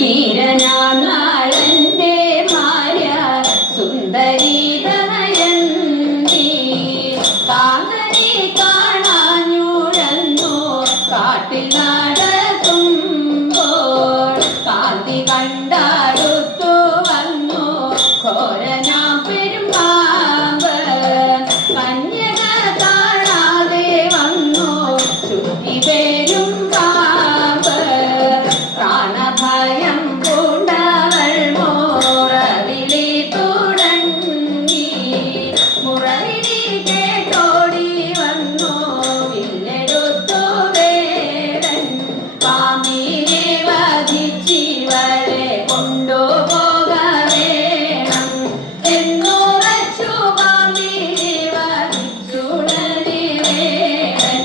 വീരനാളന്റെ ഭാര്യ സുന്ദരി ദമയന്തി കാന്തനെ കാണാഞ്ഞുഴന്നു കാട്ടിൽ നടക്കുമ്പോൾ കാന്തി കണ്ടടുത്തു വന്നു ഘോരനാ പെരുമ്പാമ്പ് കന്യക കാണാതെ വന്നു ചുറ്റി പേരും പാമ്പ് പ്രാണഭയം പൂണ്ടവൾ മോറവിളി തുടങ്ങി മുറവിളി കേട്ടോടി വന്നു വില്ലെടുത്തു വേടൻ പാമ്പിനെ വധിച്ചിവളെ കൊണ്ടുപോക വേണം എന്നുറച്ചു പാമ്പിനെ വധിച്ചുടനെ വേടൻ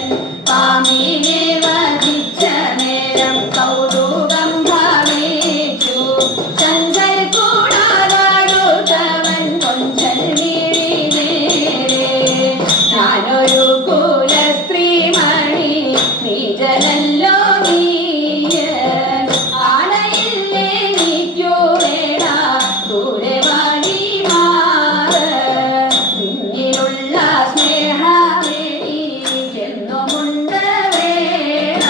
പാമ്പിനെ വധിച്ച നേരം കൗതുകം ഭാവിച്ചു ചഞ്ചൽ കൂടാതാടുത്തവൻ കൊഞ്ചൽ വീഴി ഞാനൊരു കുല സ്ത്രീമണി നീജനല്ലോ നീയ ആണയില്ലേ നീക്കു വേട ദൂരെ വാടി മാറ് നിന്നിലുള്ള സ്നേഹമെനിക്കെന്നുമുണ്ട് വേണ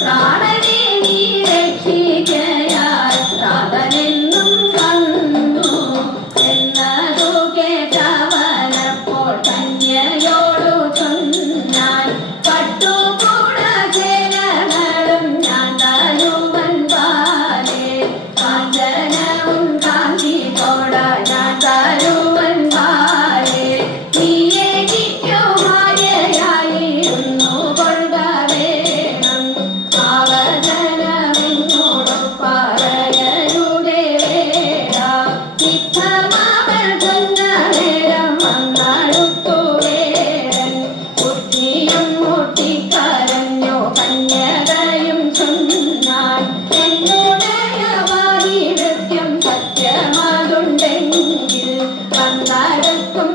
പ്രാണനെ നീ രക്ഷിക്കയാൽ പ്രാണനെന്നും വന്നു എന്നതു കേട്ടവനപ്പോൾ കന്യയോടു ചൊന്നാൻ പട്ടുകൂട ചേലകളും ഞാൻ തരുവൻ പാലേ കാഞ്ചനവും കാഞ്ചി കോട ഞാൻ തരുവൻ പാലേ നീ എനിക്കു ഭാര്യയായിരുന്നു കൊള്ളുക വേണം ആവചനമെന്നോടു പറയരുടെ വേട ഇത്തമാവൾ ചൊന്ന നേരം വന്നടുത്തു വേടൻ ബുദ്ധിയും മുട്ടിക്കരഞ്ഞു കന്യകയും ചൊന്നാൻ എന്നുടയ വാരിവൃത്യം സത്യമതുണ്ടെങ്കിൽ വന്നടുക്കും